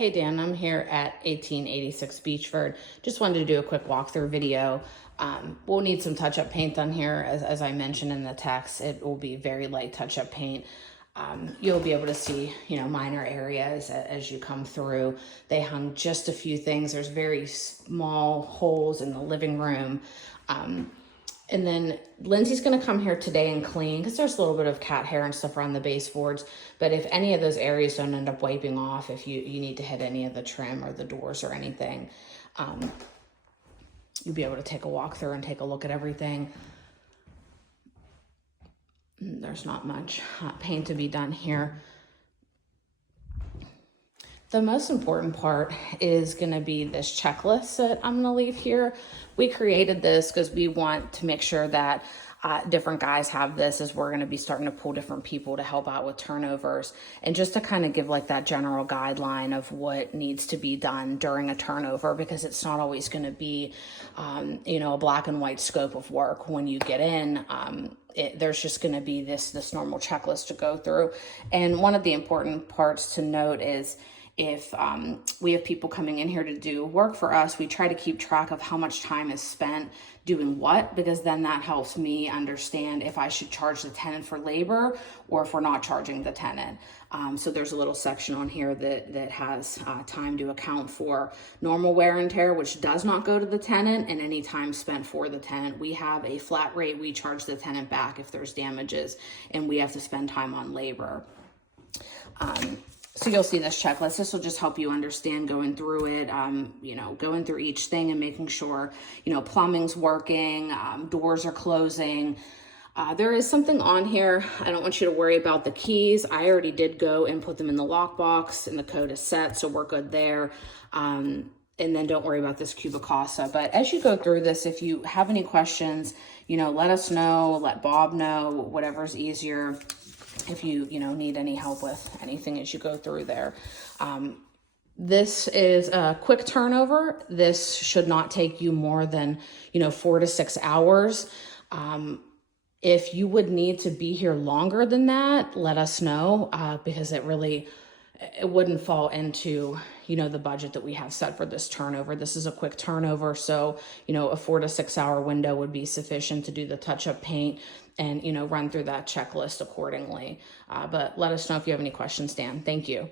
Hey Dan, I'm here at 1886 Beechford. Just wanted to do a quick walkthrough video. We'll need some touch-up paint done here. As I mentioned in the text, it will be very light touch-up paint. You'll be able to see, minor areas as you come through. They hung just a few things. There's very small holes in the living room. And then Lindsay's gonna come here today and clean because there's a little bit of cat hair and stuff around the baseboards. But if any of those areas don't end up wiping off, if you need to hit any of the trim or the doors or anything, you'll be able to take a walk through and take a look at everything. There's not much paint to be done here. The most important part is going to be this checklist that I'm going to leave here. We created this because we want to make sure that different guys have this, as we're going to be starting to pull different people to help out with turnovers, and just to kind of give like that general guideline of what needs to be done during a turnover, because it's not always going to be, a black and white scope of work when you get in. There's just going to be this normal checklist to go through. And one of the important parts to note is, if we have people coming in here to do work for us, we try to keep track of how much time is spent doing what, because then that helps me understand if I should charge the tenant for labor or if we're not charging the tenant. So there's a little section on here that has time to account for normal wear and tear, which does not go to the tenant, and any time spent for the tenant. We have a flat rate. We charge the tenant back if there's damages, and we have to spend time on labor. So you'll see this checklist. This will just help you understand going through it, going through each thing and making sure, plumbing's working, doors are closing. There is something on here. I don't want you to worry about the keys. I already did go and put them in the lockbox, and the code is set, so we're good there. And then don't worry about this Cubicasa. But as you go through this, if you have any questions, let us know, let Bob know, whatever's easier. If you need any help with anything as you go through there. This is a quick turnover. This should not take you more than 4 to 6 hours. If you would need to be here longer than that, let us know, because it wouldn't fall into the budget that we have set for this turnover. This is a quick turnover, so a 4 to 6 hour window would be sufficient to do the touch-up paint and run through that checklist accordingly. But let us know if you have any questions, Dan. Thank you.